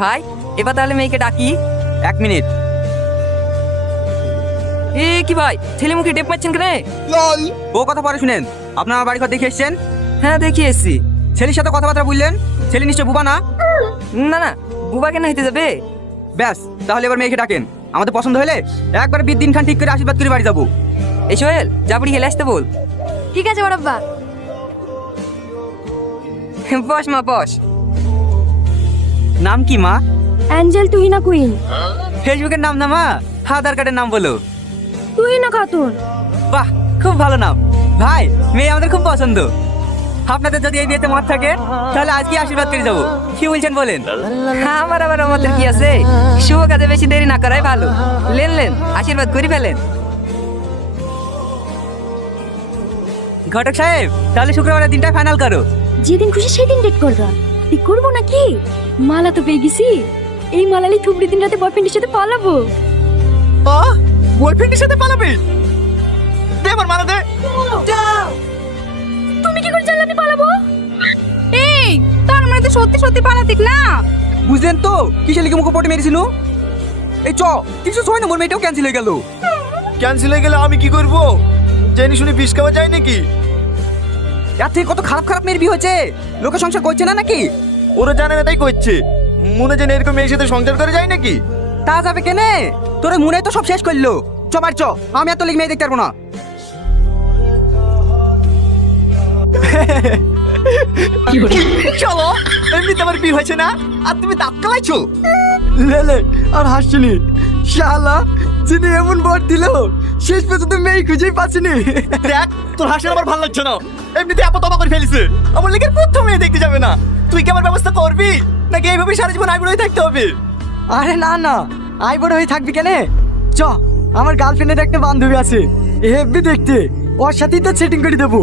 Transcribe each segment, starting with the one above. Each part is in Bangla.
ভাই এবার তাহলে মেয়েকে ডাকি। 1 মিনিট। এ কি ভাই, ছেলে মুখে টেপ মারছেন কেন? ও কথা পরে শুনেন, আপনার আমার বাড়ি ঘর দেখে এসছেন? হ্যাঁ দেখি এসছি। ছেলের সাথে কথাবার্তা বললেন, ছেলে নিশ্চয় বুবা না? না না, বুবা কেন হইতে যাবে? ব্যাস, তাহলে এবার মেয়েকে ডাকেন। আমাদের পছন্দ হলে একবার বিয়ের দিনখান ঠিক করে আশীর্বাদ করে বাড়ি যাবো। এই সোহেল, জাবড়ি খেলে আসতে বল। ঠিক আছে বড়াব্বা। বস মা বস। নাম কি মা? Angel Tuhina queen. ফেসবুকের নাম না মা, আধার কার্ডের নাম বলো। তুহিনা খাতুন। বাহ, খুব ভালো নাম। ভাই, মেয়ে আমাদের খুব পছন্দ। আপনাদের যদি এই বিয়েতে মত থাকে তাহলে আজকে আশীর্বাদ করে যাবো। কি বলছেন বলেন? আমার আবার আমাদের কি আছে, শুভ কাজে বেশি দেরি না করাই ভালো। লেন লেন, আশীর্বাদ করে ফেলেন। ঘটক সাহেব, তাহলে শুক্রবারের দিনটা ফাইনাল করো। যেদিন খুশি সেদিন ডেট করবা। ঠিক করবো নাকি? মালা তো পেয়ে গেছি। এই মালালি থুবড়ি দিন রাতে বয়ফ্রেন্ডের সাথে পালাবো। বয়ফ্রেন্ডের সাথে পালাবে? দে আমার মালা দে। তুমি কি করে জানলে আমি পালাবো? এই তার মানে তো সত্যি সত্যি পালাতিক না? বুঝলেন তো কিসের লিখে মুখে পটে মেরেছিল? এই 306 নম্বর মেয়েটাও ক্যান্সেল হয়ে গেল। ক্যান্সেল হয়ে গেলে আমি কি করব? জেনে শুনে বিষ খাওয়া যায় নাকি? এর থেকে কত খারাপ খারাপ মেয়ের বিয়ে হয়েছে, লোকে সংসার করছে না নাকি? ওরা জানে না তাই করছে। মনে যেন এরকম মেয়ের সাথে সংসার করে যায় নাকি? তা যাবে কেনে? তোর মনে তো সব শেষ করলো। বাড়ি চ, আমি এত লিখ মেয়ে দেখতে পারবো না। চলো, এমনিতে আমার বিয়ে হয়েছে না, আর তুমি দাঁত কালাইছো। লেলে আর হাসছিনি। শালা যিনি এমন বর দিল, শেষ পর্যন্ত মেয়ে খুঁজেই পাচ্ছিনি। দেখ, তোর হাসির আমার ভালো লাগছে না। এমনিতে আপা তবা করে ফেলিছে। আমার লেগের প্রথম মেয়ে দেখতে যাবে না। তুই কি আমার ব্যবস্থা করবি, নাকি এইভাবে সারা জীবন আইবুড়ো হয়ে থাকতে হবে? আরে না না, আই বড় হয়ে থাকবি কেনে? চ, আমার গার্লফ্রেন্ডের একটা বান্ধবী আছে, হেব্বি দেখতে। ওর সাথেই তো সেটিং করে দেবো।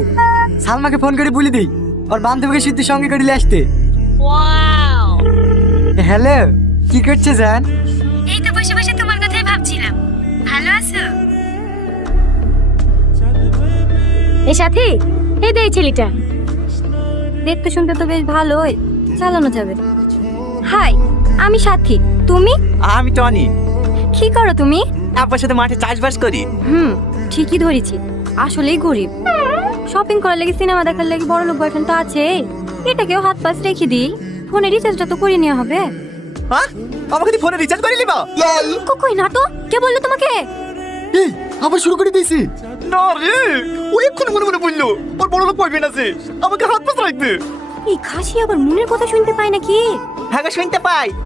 সালমাকে ফোন করে বলে দিই ওর বান্ধবীকে সিদ্ধির সঙ্গে করে নিয়ে আসতে। হ্যালো, কি করছে জান? এই তো বসে বসে তোমার কথাই ভাবছিলাম। ভালো আছো? এই সাথী, এই দে এই ছেলেটা। দেখতে শুনতে তো বেশ ভালোই, চালানো যাবে। হাই, আমি সাথী। তুমি? আমি টনি। কি করো তুমি? আপনার সাথে মাঠে চাষবাস করি। ঠিকই ধরেছি, আসলেই গরিব। শপিং করার লাগি, সিনেমা দেখার লাগি বড় লোক বয়ফ্রেন্ড তো আছে। এটাকেও হাত পাশ রেখে দিই। ফোনে রিচার্জটা তো করে নেওয়া হবে। হ্যাঁ, আমাকে তুই ফোনে রিচার্জ করে নিবা? কই না তো, কে বললো তোমাকে? এই আবার শুরু করে দিয়েছি। না রে, ও এক্ষুনি মনে মনে বললো ওর বড় লোক বয়ফ্রেন্ড আছে, আমাকে হাত পাশ রাখবে। এই খাসি আবার মনের কথা শুনতে পায় নাকি? হ্যাঁ শুনতে পাই।